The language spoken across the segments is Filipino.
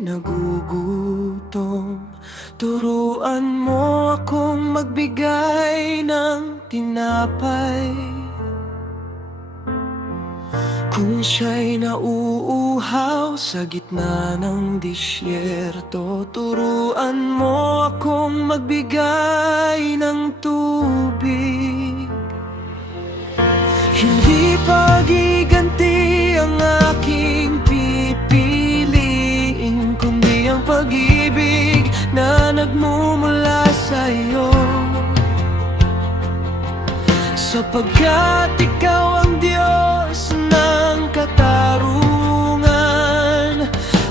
nagugutom. Turuan mo akong magbigay ng tinapay. Kung siya'y nauuhaw sa gitna ng disyerto, turuan mo akong magbigay ng tubig. Hindi pagiganti ang aking pipiliin, kundi ang pag-ibig na nagmumula sa'yo. Sapagkat ikaw ang Diyos ng katarungan,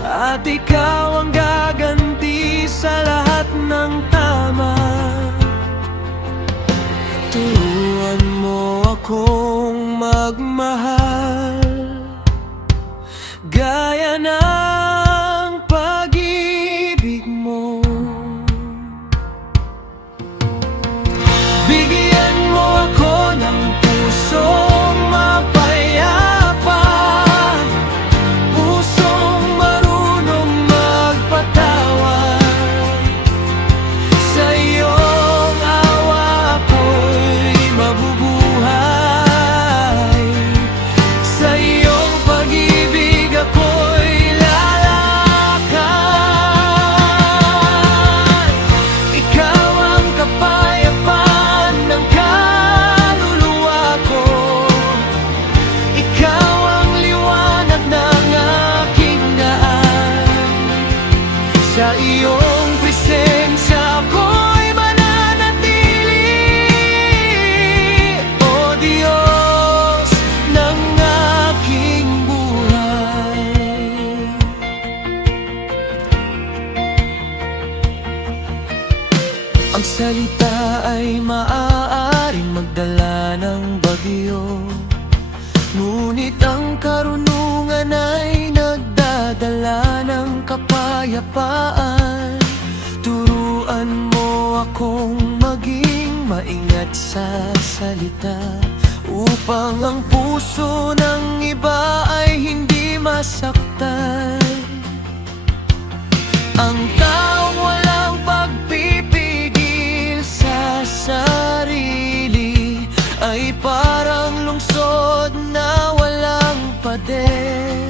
at ikaw ang gaganti sa lahat ng tama. Turuan mo akong magmahal gaya ng pag-ibig mo. Bigyan mo ako ng pusong mapayapa, pusong marunong magpatawad. Sa iyong awa ako'y mabubuhay, sa iyong pag-ibig ako'y lalakad. Ikaw ang kapayapaan ng kaluluwa ko, ikaw ang liwanag ng aking daan. Sa iyong presensya ako'y mananatili, O Diyos ng aking buhay. Ang salita ay maaaring magdala ng bagyo, ngunit ang karunungan ay nagdadala ng kapayapaan. Turuan mo akong maging maingat sa salita, upang ang puso ng iba ay hindi masaktan. Ang taong walang pagpipigil sa sarili ay parang lungsod na walang pader.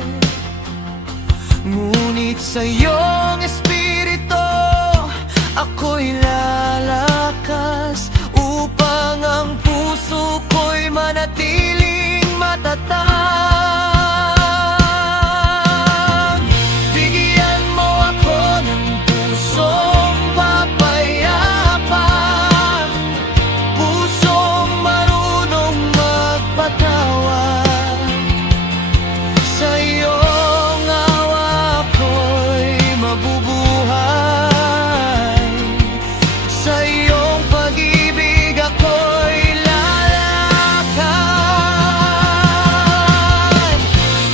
Ngunit sa iyong espiritu ako'y lalakas, upang ang puso ko'y manatiling matatag. Bigyan mo ako ng pusong mapayapa, pusong marunong magpatawad. Sa iyong awa ako'y mabubuhay, sa iyong pag-ibig ako'y lalakad.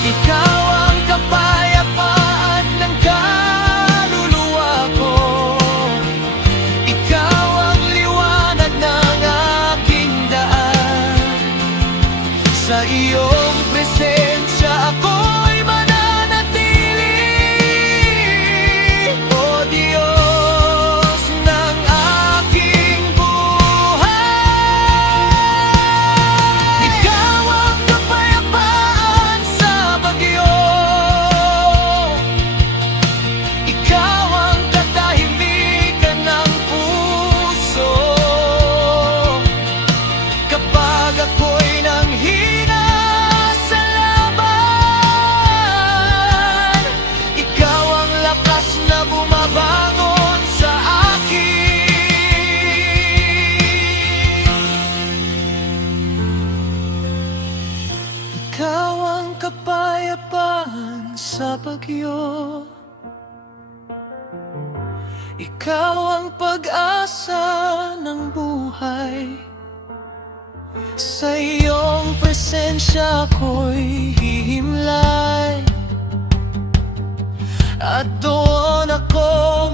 Ikaw ang kapayapaan ng kaluluwa ko, ikaw ang liwanag ng aking daan. Sa iyong presensya ako'y mananatili, O Diyos ng aking buhay. Ikaw ang kapayapaan sa bagyo, ikaw ang katahimikan ng puso. Kapag ako'y nanghina sa laban, ikaw ang lakas na bumabangon sa akin. Ikaw ang kapayapaan sa bagyo, ikaw ang pag-asa ng buhay. Sa iyong presensya ako'y hihimlay, at doon ako